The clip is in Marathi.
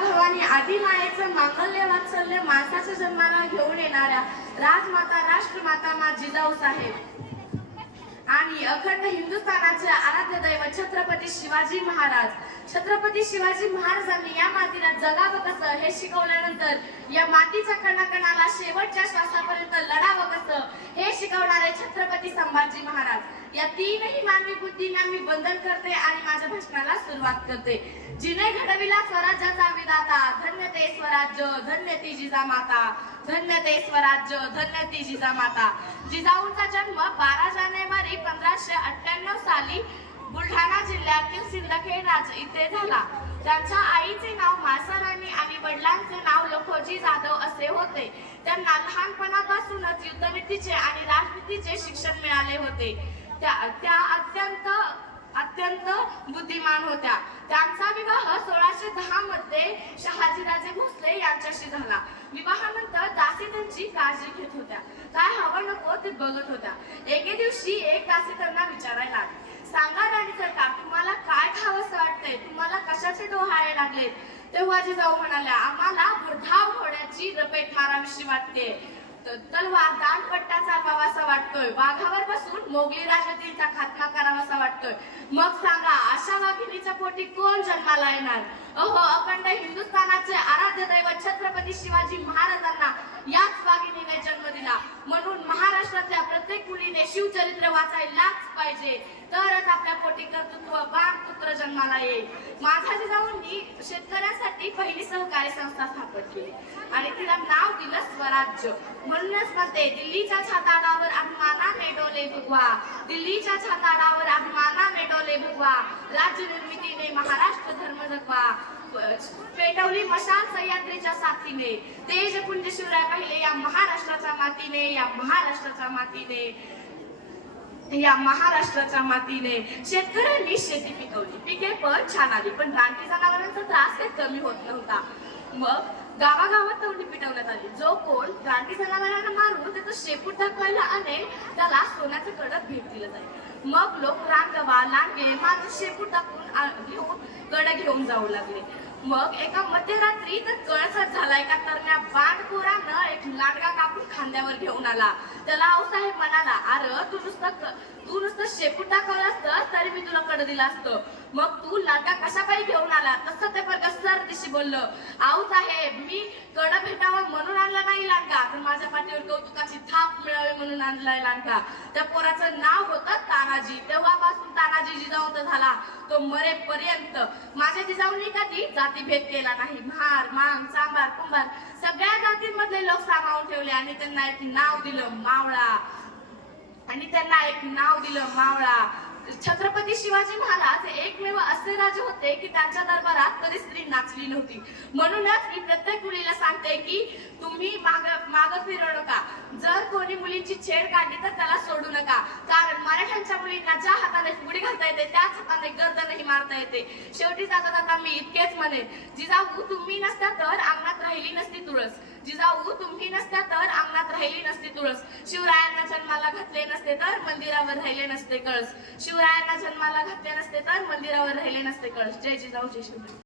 भवानी आदी मायेचं मांगल्य वात्सल्य माणसाच्या जन्माला घेऊन येणाऱ्या राजमाता राष्ट्रमाता मा जिजाऊ साहेब आणि अखंड हिंदुस्थानाचे आराध्य दैवत छत्रपती शिवाजी महाराज। छत्रपती शिवाजी महाराजांनी या मातीला जगावं कसं हे शिकवल्यानंतर या मातीच्या कणाकणाला शेवटच्या श्वासापर्यंत लढावं कसं हे शिकवणारे छत्रपती संभाजी महाराज। या तीनही मानवी बुद्धींना मी वंदन करते आणि माझ्या भाषणाला सुरुवात करते। जिने घडविला स्वराज्याचा विधाता, धन्य ते स्वराज्य, धन्य ती जिजामाता, धन्य ते स्वराज्य, धन्य ती जिजामाता। जिजाऊंचा जन्म 12 जानेवारी 1598 साली बुलढाणा जिल्ह्यातील सिंदखेड इथे झाला। त्यांच्या आईचे नाव मासाराणी आणि वडिलांचे नाव लखोजी जाधव असे होते। त्यांना लहानपणापासूनच युद्धनीतीचे आणि राजनीतीचे शिक्षण मिळाले होते। त्या अत्यंत बुद्धिमान होत्या। त्यांचा विवाह 1610 मध्ये शहाजीराजे भोसले यांच्याशी झाला। विवाहानंतर दासी त्यांची काळजी घेत होत्या, काय हवं नको ते बघत होत्या। एके दिवशी एक दासी त्यांना विचारायला लागली, सांगा राणी सरकार, तुम्हाला काय खावंसं वाटतंय, तुम्हाला कशाचे डोहाळे लागलेत? तेव्हा जिजाऊ म्हणाल्या, आम्हाला भरधाव घोड्याची रपेट मारावीशी वाटते, तलवार दांडपट्टा चालवावासा वाटतोय, वाघावर बसून मोगली राजवटीचा खात्मा करावासा वाटतोय। मग सांगा, अशा वाघिणीच्या पोटी कोण जन्माला येणार? अहो, अखंड हिंदुस्थानाचे आराध्य दैवत छत्रपती शिवाजी महाराजांना याच वाघिणीने जन्म दिला। म्हणून महाराष्ट्रातल्या प्रत्येक मुलीने शिवचरित्र वाचायलाच पाहिजे, तरच आपल्या पोटी कर्तृत्ववान पुत्र जन्माला येईल। माझ्या जिजाऊंनी शेतकऱ्यांसाठी पहिली सहकारी संस्था स्थापन केली आणि तिला नाव दिलं स्वराज्य। म्हणूनच म्हणते, दिल्लीच्या छाताडावर अभिमानाने डोले भगवा, दिल्लीच्या छाताडावर अभिमानाने डोले भगवा, राज्य निर्मितीने महाराष्ट्र धर्म जगवा, पेटवली मशाल सह्याद्रीच्या साथीने, तेजपुंज शिवराय पाहिले या महाराष्ट्राच्या मातीने, या महाराष्ट्राच्या मातीने, या महाराष्ट्राच्या मातीने। शेतकऱ्यांनी शेती पिकवली, पिके पण छान आली, पण रानटी जनावरांचा त्रास काही कमी होत नव्हता। मग गावागावात तोंडी पिटवण्यात आली, जो कोण रानटी जनावरांना मारून त्याचं शेपूट दाखवायला आणेल त्याला सोन्याचं कडक भेट दिलं जाईल। मग लोक रानगवा लांडगे मारून शेपूट दाखवून घेऊन कडे घेऊन जाऊ लागले। मग एका मध्यरात्री तर कळसच झाला, एका तरण्या बांडखोरानं एक लांडगा कापून खांद्यावर घेऊन आला। त्याला आऊसाहेब म्हणाला, अरे तू नुसतं शेपूट दाखवलं असतं तरी मी तुला कड दिला असतं, मग तू लांडगा कशा पायी घेऊन आला? तसं ते बरं सरदिशी बोललं, आऊसाहेब, मी कड भेटावं म्हणून आणला नाही लांडगा, तर माझ्या पाठीवर कौतुकाची थाप मिळावी म्हणून आणलाय लांडगा। त्या पोराचं नाव होतं तानाजी। तेव्हापासून तानाजी जिजाऊंचा झाला तो मरेपर्यंत। माझ्या जिजाऊंनी कधी जातीभेद केला नाही। म्हार, मांग, चांभार, कुंभार सगळ्या जातींमधले लोक सामावून ठेवले आणि त्यांना एक नाव दिलं मावळा। छत्रपती शिवाजी महाराज एकमेव असे राजे होते की त्यांच्या दरबारात कधी स्त्री नाचली नव्हती। म्हणूनच मी प्रत्येक मुलीला सांगते की तुम्ही माग फिरू नका। जर कोणी मुलींची छेड काढली तर त्याला सोडू नका, कारण मराठ्यांच्या मुलींना ज्या हाताने फुगडी घालता येते त्याच हाताने गर्दनही मारता येते। शेवटी जाता जाता मी इतकेच म्हणेन, जिजाऊ तुम्ही नसत्या तर अंगणात राहिली नसती तुळस, जिजाऊ तुम्ही नसत्या तर अंगणात राहिली नसती तुळस, शिवरायांना जन्माला घातले नसते तर मंदिरावर राहिले नसते कळस, शिवरायांना जन्माला घातले नसते तर मंदिरावर राहिले नसते कळस। जय जिजाऊ, जय शिवराय।